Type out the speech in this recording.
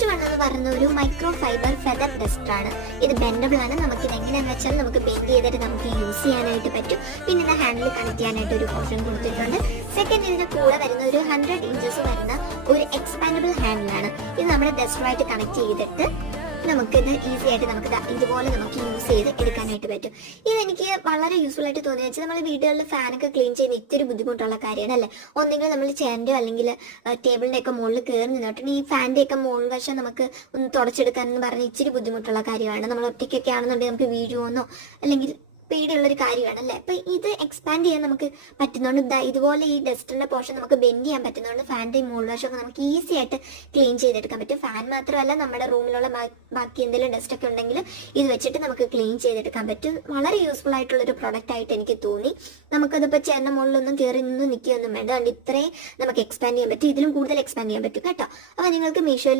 First one എന്ന് പറയുന്ന ഒരു മൈക്രോ ഫൈബർ ഫെദർ ഡസ്റ്റർ ആണ്. ഇത് ബെൻഡബിൾ ആണ്. നമുക്ക് ഇത് എങ്ങനെയാണെന്ന് വെച്ചാൽ നമുക്ക് ബെൻഡ് ചെയ്തിട്ട് നമുക്ക് യൂസ് ചെയ്യാനായിട്ട് പറ്റും. പിന്നെ ഇത് ഹാൻഡിൽ കണക്ട് ചെയ്യാനായിട്ട് ഒരു പോർഷൻ കൊടുത്തിട്ടുണ്ട്. സെക്കൻഡ്, ഇതിന്റെ കൂടെ വരുന്ന ഒരു 100 ഇഞ്ചസ് വരുന്ന ഒരു എക്സ്പാൻഡബിൾ ഹാൻഡിലാണ്. ഇത് നമ്മുടെ ഡസ്റ്ററുമായിട്ട് കണക്ട് ചെയ്തിട്ട് നമുക്കിത് ഈസി ആയിട്ട് നമുക്ക് ഇതുപോലെ നമുക്ക് യൂസ് ചെയ്ത് എടുക്കാനായിട്ട് പറ്റും. ഇതെനിക്ക് വളരെ യൂസ്ഫുൾ ആയിട്ട് തോന്നിയെന്ന് വെച്ചാൽ നമ്മൾ വീടുകളിൽ ഫാനൊക്കെ ക്ലീൻ ചെയ്യുന്ന ഇത്തിരി ബുദ്ധിമുട്ടുള്ള കാര്യമാണ് അല്ലേ. ഒന്നെങ്കിൽ നമ്മൾ ചെയറിൻ്റെയോ അല്ലെങ്കിൽ ടേബിളിൻ്റെ ഒക്കെ മുകളിൽ കയറി നിന്നിട്ടുണ്ട് ഈ ഫാനിൻ്റെ ഒക്കെ മുകൾ വശം നമുക്ക് ഒന്ന് തുടച്ചെടുക്കാനെന്ന് പറഞ്ഞാൽ ഇച്ചിരി ബുദ്ധിമുട്ടുള്ള കാര്യമാണ്. നമ്മൾ ഒറ്റയ്ക്കൊക്കെ ആണെന്നുണ്ടെങ്കിൽ നമുക്ക് വീഴുമെന്നോ അല്ലെങ്കിൽ പേടിയുള്ളൊരു കാര്യമാണ് അല്ലേ. അപ്പൊ ഇത് എക്സ്പാൻഡ് ചെയ്യാൻ നമുക്ക് പറ്റുന്നതുകൊണ്ട് ഇതുപോലെ ഈ ഡസ്റ്റിന്റെ പോർഷൻ നമുക്ക് ബെൻഡ് ചെയ്യാൻ പറ്റുന്നതുകൊണ്ട് ഫാനിന്റെ മുകൾവശമൊക്കെ നമുക്ക് ഈസി ആയിട്ട് ക്ലീൻ ചെയ്തെടുക്കാൻ പറ്റും. ഫാൻ മാത്രമല്ല, നമ്മുടെ റൂമിലുള്ള ബാക്കി എന്തെങ്കിലും ഡസ്റ്റ് ഒക്കെ ഉണ്ടെങ്കിൽ ഇത് വെച്ചിട്ട് നമുക്ക് ക്ലീൻ ചെയ്തെടുക്കാൻ പറ്റും. വളരെ യൂസ്ഫുൾ ആയിട്ടുള്ള ഒരു പ്രൊഡക്റ്റ് ആയിട്ട് എനിക്ക് തോന്നി. നമുക്കതിപ്പോൾ ചെന്ന മുകളിലൊന്നും കയറി നിന്നും നിൽക്കുകയൊന്നും വേണ്ട. അതുകൊണ്ട് ഇത്രയും നമുക്ക് എക്സ്പാൻഡ് ചെയ്യാൻ പറ്റും. ഇതിലും കൂടുതൽ എക്സ്പാൻഡ് ചെയ്യാൻ പറ്റും കേട്ടോ. അപ്പൊ നിങ്ങൾക്ക് മീഷോയിൽ